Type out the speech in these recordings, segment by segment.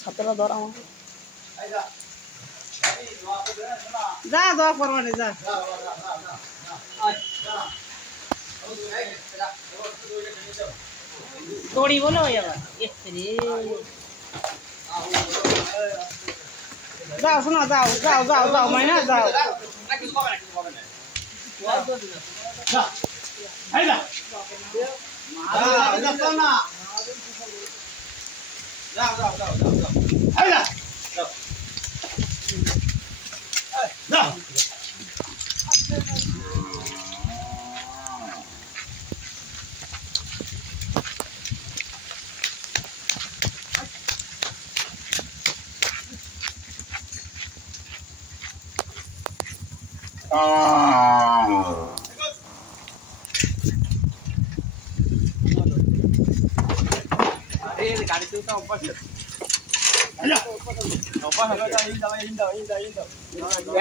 সাতটা ধরা আমার যা দোয়া করবানে যা দড়ি বলো এবার যাও শোনো যাও যাও যাও যাও মাইনা যাও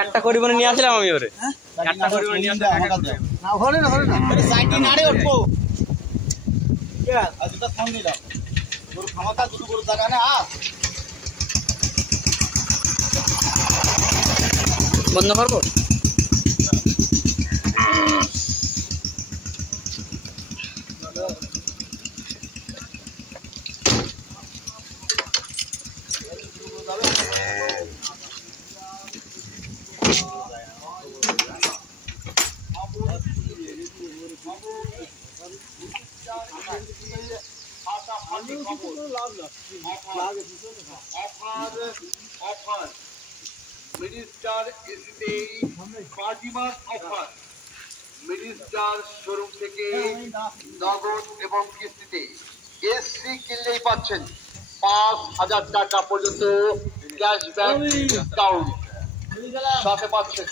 একটা করিবনে নিয়ে আসলাম আমি ওরে একটা করিবনে নিয়ে আসলাম না হরে না সাইডে নাড়ে উঠবো কে আজ তো ফোন দিলাম গরু খামাতা দুটো গরু জায়গা না বন্ধ করবো মিনিস্টার এসিতে পার্টিমাস অফার মিনিস্টার শোরুম থেকে নগদ এবং কিস্তিতে এসি কিনলেই পাচ্ছেন 5,000 টাকা পর্যন্ত ক্যাশব্যাক ডিসকাউন্ট সাথে পাচ্ছেন